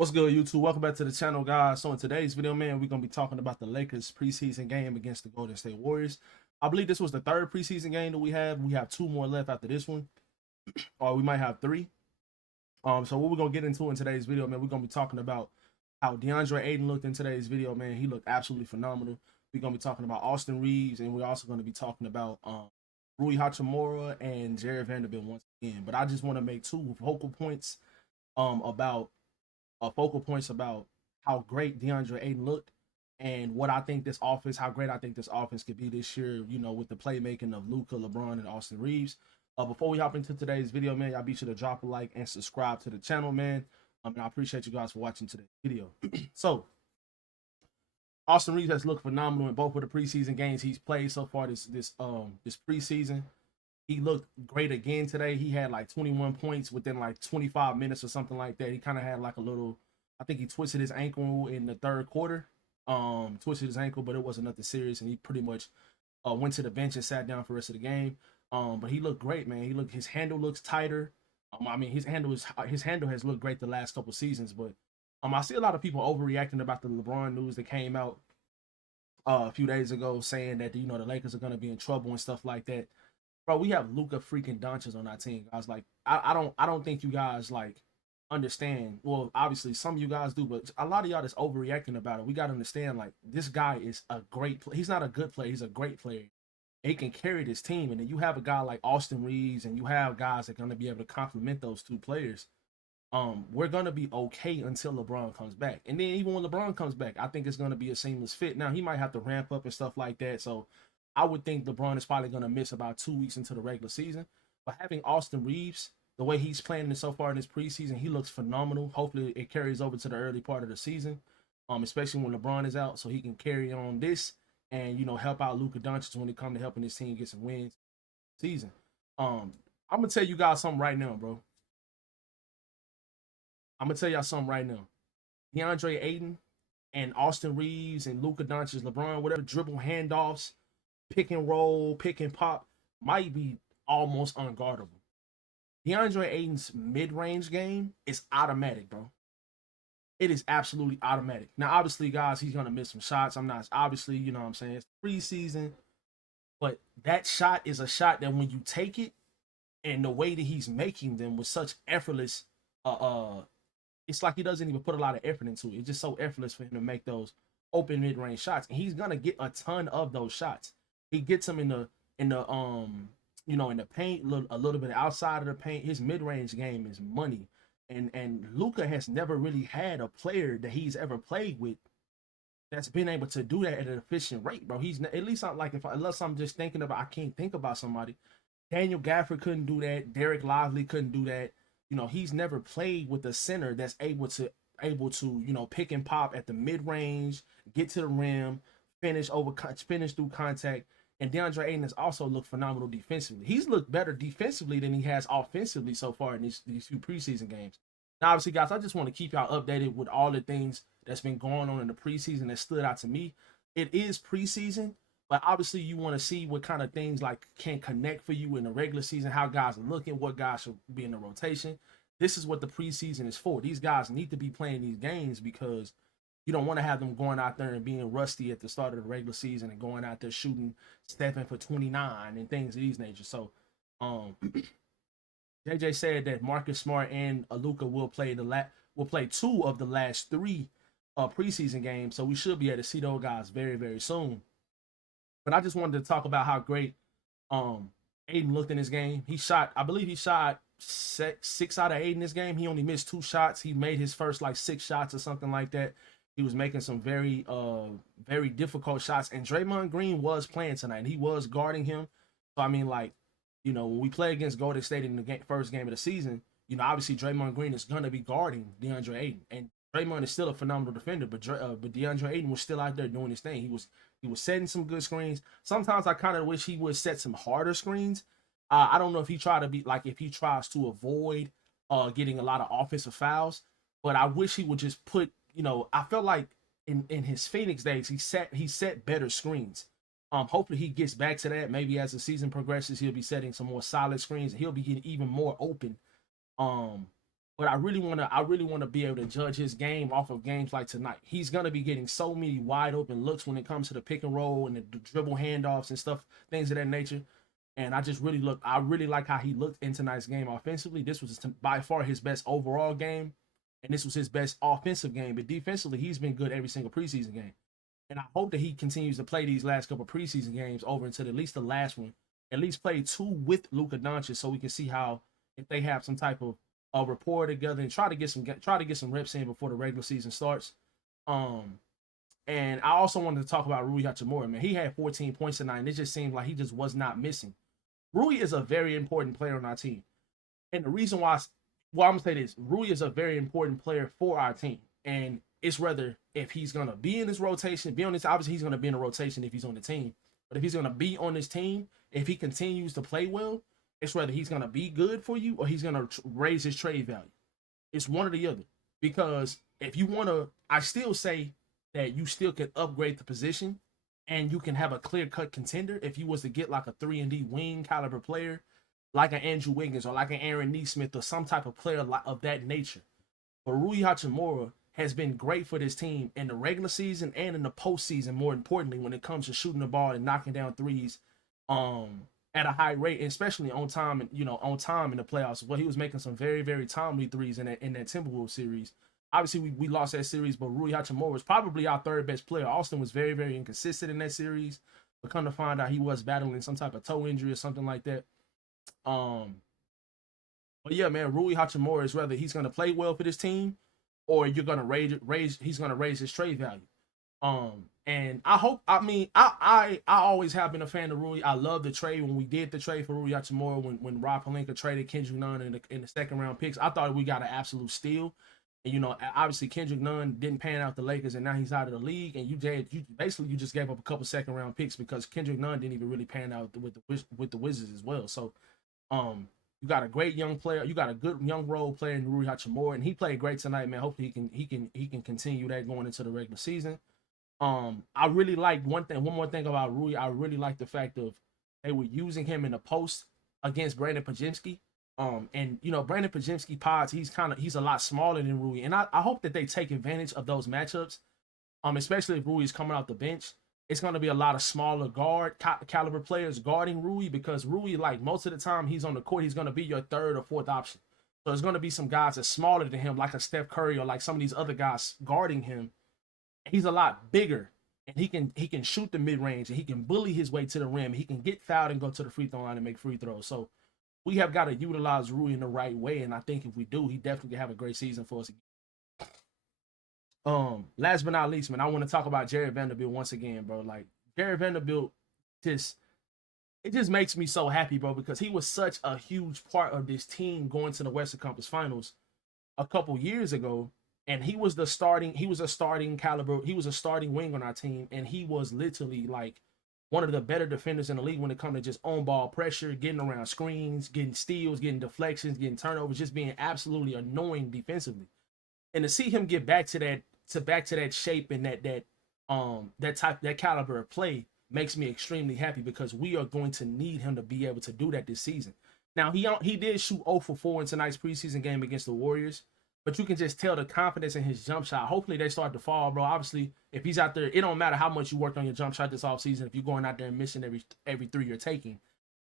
What's good, YouTube? Welcome back to the channel, guys. So in today's video, man, we're gonna be talking about the Lakers preseason game against the Golden State Warriors. I believe this was the third preseason game that we have. We have two more left after this one, or we might have three. So what we're gonna get into in today's video, man, we're gonna be talking about how DeAndre Ayton looked in today's video, man. He looked absolutely phenomenal. We're gonna be talking about Austin Reaves, and we're also gonna be talking about Rui Hachimura and Jared Vanderbilt once again. But I just want to make two about focal points about how great DeAndre Ayton looked and what I think this offense, how great I think this offense could be this year, with the playmaking of Luka, LeBron, and Austin Reaves. Before we hop into today's video, man, y'all be sure to drop a like and subscribe to the channel, man. And I appreciate you guys for watching today's video. So, Austin Reaves has looked phenomenal in both of the preseason games he's played so far this preseason. He looked great again today. He had like 21 points within like 25 minutes or something like that. He kind of had like a little, I think he twisted his ankle in the third quarter. Twisted his ankle, but it wasn't nothing serious. And he pretty much went to the bench and sat down for the rest of the game. But he looked great, man. His handle looks tighter. His handle has looked great the last couple seasons. But I see a lot of people overreacting about the LeBron news that came out a few days ago, saying that the Lakers are going to be in trouble and stuff like that. Bro, we have Luka freaking Doncic on our team, guys. Like, I don't think you guys like understand. Well, obviously some of you guys do, but a lot of y'all that's overreacting about it. We gotta understand, like, this guy is a great player. He's not a good player, he's a great player. He can carry this team. And then you have a guy like Austin Reaves, and you have guys that are gonna be able to complement those two players. We're gonna be okay until LeBron comes back. And then even when LeBron comes back, I think it's gonna be a seamless fit. Now he might have to ramp up and stuff like that. So I would think LeBron is probably going to miss about 2 weeks into the regular season. But having Austin Reaves, the way he's playing so far in this preseason, he looks phenomenal. Hopefully it carries over to the early part of the season, especially when LeBron is out, so he can carry on this and, help out Luka Doncic when it comes to helping his team get some wins season. I'm going to tell you guys something right now, bro. I'm going to tell y'all something right now. DeAndre Ayton and Austin Reaves and Luka Doncic, LeBron, whatever, dribble handoffs, pick and roll, pick and pop might be almost unguardable. DeAndre Ayton's mid-range game is automatic, bro. It is absolutely automatic. Now, obviously, guys, he's going to miss some shots. I'm not, obviously, you know what I'm saying? It's preseason. But that shot is a shot that when you take it and the way that he's making them with such effortless, it's like he doesn't even put a lot of effort into it. It's just so effortless for him to make those open mid-range shots. And he's going to get a ton of those shots. He gets them in the in the paint, a little bit outside of the paint. His mid-range game is money. And Luka has never really had a player that he's ever played with that's been able to do that at an efficient rate, bro. He's at least not like, unless I'm just thinking about, I can't think about somebody. Daniel Gafford couldn't do that. Derek Lively couldn't do that. He's never played with a center that's able to pick and pop at the mid-range, get to the rim, finish through contact. And DeAndre Ayton has also looked phenomenal defensively. He's looked better defensively than he has offensively so far in these two preseason games. Now, obviously, guys, I just want to keep y'all updated with all the things that's been going on in the preseason that stood out to me. It is preseason, but obviously you want to see what kind of things like can connect for you in the regular season, how guys are looking, what guys should be in the rotation. This is what the preseason is for. These guys need to be playing these games because you don't want to have them going out there and being rusty at the start of the regular season and going out there shooting Steph for 29 and things of these nature. So, JJ said that Marcus Smart and Luka will play two of the last three preseason games. So we should be able to see those guys very, very soon. But I just wanted to talk about how great Ayton looked in this game. I believe he shot 6 out of 8 in this game. He only missed 2 shots. He made his first like 6 shots or something like that. He was making some very, very difficult shots. And Draymond Green was playing tonight. And he was guarding him. So, I mean, like, when we play against Golden State in the first game of the season, obviously Draymond Green is going to be guarding DeAndre Ayton. And Draymond is still a phenomenal defender. But DeAndre Ayton was still out there doing his thing. He was setting some good screens. Sometimes I kind of wish he would set some harder screens. I don't know if he tries to avoid getting a lot of offensive fouls. But I wish he would just put, I felt like in his Phoenix days, he set better screens. Hopefully he gets back to that. Maybe as the season progresses, he'll be setting some more solid screens and he'll be getting even more open. But I really wanna be able to judge his game off of games like tonight. He's gonna be getting so many wide open looks when it comes to the pick and roll and the dribble handoffs and stuff, things of that nature. And I really like how he looked in tonight's game offensively. This was by far his best overall game, and this was his best offensive game. But defensively, he's been good every single preseason game. And I hope that he continues to play these last couple preseason games over until at least the last one. At least play 2 with Luka Doncic so we can see how, if they have some type of rapport together, and try to get some reps in before the regular season starts. Um, and I also wanted to talk about Rui Hachimura. Man, he had 14 points tonight, and it just seemed like he just was not missing. Rui is a very important player on our team, and the reason why, well, I'm gonna say this: Rui is a very important player for our team, and it's whether if he's gonna be in this rotation, be on this. Obviously, he's gonna be in a rotation if he's on the team, but if he's gonna be on this team, if he continues to play well, it's whether he's gonna be good for you or he's gonna raise his trade value. It's one or the other. Because if you wanna, I still say that you still can upgrade the position and you can have a clear cut contender if you was to get like a 3-and-D wing caliber player, like an Andrew Wiggins or like an Aaron Neesmith or some type of player of that nature. But Rui Hachimura has been great for this team in the regular season and in the postseason, more importantly, when it comes to shooting the ball and knocking down threes at a high rate, especially on time, and on time in the playoffs. Well, he was making some very, very timely threes in that Timberwolves series. Obviously, we lost that series, but Rui Hachimura was probably our third best player. Austin was very, very inconsistent in that series, but come to find out he was battling some type of toe injury or something like that. But yeah, man, Rui Hachimura is whether he's going to play well for this team or you're going to he's going to raise his trade value. And I always have been a fan of Rui. I love the trade when we did the trade for Rui Hachimura when Rob Pelinka traded Kendrick Nunn in the second round picks. I thought we got an absolute steal. And obviously Kendrick Nunn didn't pan out the Lakers, and now he's out of the league. And you just gave up a couple second round picks because Kendrick Nunn didn't even really pan out with the Wizards as well. So, you got a great young player. You got a good young role player in Rui Hachimura, and he played great tonight, man. Hopefully he can continue that going into the regular season. I really like one more thing about Rui. I really like the fact of they were using him in the post against Brandon Podziemski. And Brandon Podziemski pods, he's a lot smaller than Rui, and I hope that they take advantage of those matchups. Especially if Rui is coming off the bench, it's going to be a lot of smaller guard caliber players guarding Rui, because Rui, like most of the time he's on the court, he's going to be your third or fourth option. So there's going to be some guys that's smaller than him, like a Steph Curry or like some of these other guys guarding him. He's a lot bigger, and he can shoot the mid range, and he can bully his way to the rim. He can get fouled and go to the free throw line and make free throws. So we have got to utilize Rui in the right way, and I think if we do, he definitely can have a great season for us. Last but not least, man, I want to talk about Jared Vanderbilt once again, bro. Like, Jared Vanderbilt, it just makes me so happy, bro, because he was such a huge part of this team going to the Western Conference Finals a couple years ago. And he was a starting wing on our team, and he was literally like one of the better defenders in the league when it comes to just on ball pressure, getting around screens, getting steals, getting deflections, getting turnovers, just being absolutely annoying defensively. And to see him get back to that shape and that caliber of play makes me extremely happy, because we are going to need him to be able to do that this season. Now he did shoot 0 for 4 in tonight's preseason game against the Warriors, but you can just tell the confidence in his jump shot. Hopefully they start to fall, bro. Obviously, if he's out there, it don't matter how much you worked on your jump shot this offseason if you're going out there and missing every three you're taking.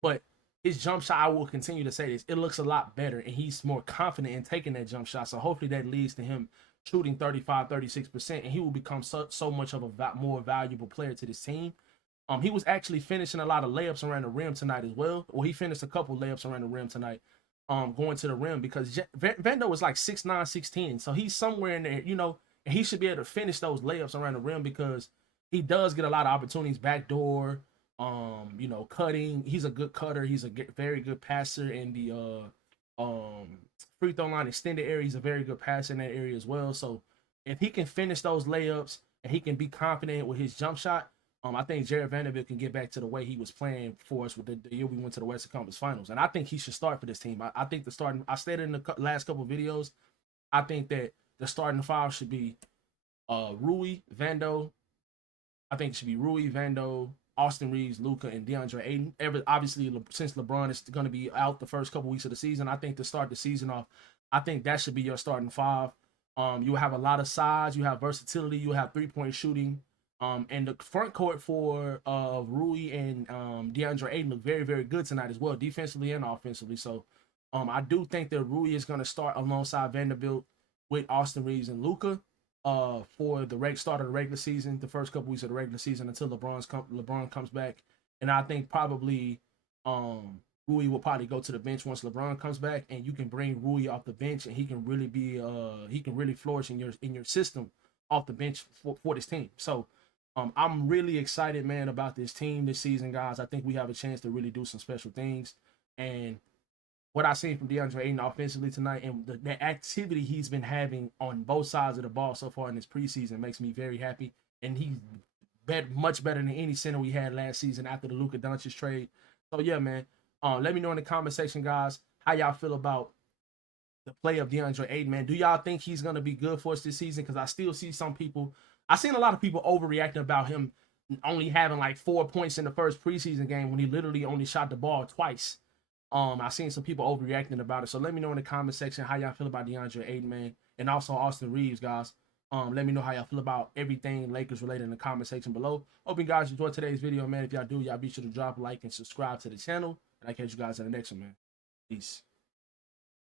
But his jump shot, I will continue to say this, it looks a lot better, and he's more confident in taking that jump shot. So hopefully that leads to him shooting 35, 36%, and he will become so much of a more valuable player to this team. He was actually finishing a lot of layups around the rim tonight as well. Well, he finished a couple layups around the rim tonight, going to the rim, because Vando was like 6'9", 6'10", so he's somewhere in there, and he should be able to finish those layups around the rim, because he does get a lot of opportunities backdoor, cutting. He's a good cutter. He's a very good passer in the free throw line extended area. He's a very good passer in that area as well. So if he can finish those layups and he can be confident with his jump shot, I think Jared Vanderbilt can get back to the way he was playing for us with the year we went to the Western Conference Finals. And I think he should start for this team. I think I stated in the last couple of videos, I think that the starting five should be Rui, Vando. I think it should be Rui, Vando, Austin Reaves, Luka, and DeAndre Ayton. Obviously, since LeBron is going to be out the first couple weeks of the season, I think to start the season off, I think that should be your starting five. You have a lot of size, you have versatility, you have 3-point shooting. And the front court for Rui and DeAndre Ayton look very, very good tonight as well, defensively and offensively. So I do think that Rui is going to start alongside Vanderbilt with Austin Reaves and Luka for the start of the regular season, the first couple weeks of the regular season until LeBron comes back. And I think probably Rui will probably go to the bench once LeBron comes back, and you can bring Rui off the bench, and he can really flourish in your system off the bench for this team. So I'm really excited, man, about this team this season, guys. I think we have a chance to really do some special things. And what I've seen from DeAndre Ayton offensively tonight and the activity he's been having on both sides of the ball so far in this preseason makes me very happy. And he's much better than any center we had last season after the Luka Doncic trade. So yeah, man. Let me know in the comment section, guys, how y'all feel about the play of DeAndre Ayton, man. Do y'all think he's gonna be good for us this season? Because I still see some people. I've seen a lot of people overreacting about him only having like 4 points in the first preseason game when he literally only shot the ball twice. I've seen some people overreacting about it. So let me know in the comment section how y'all feel about DeAndre Ayton, man, and also Austin Reaves, guys. Let me know how y'all feel about everything Lakers related in the comment section below. Hope you guys enjoyed today's video, man. If y'all do, y'all be sure to drop a like and subscribe to the channel. And I catch you guys in the next one, man. Peace.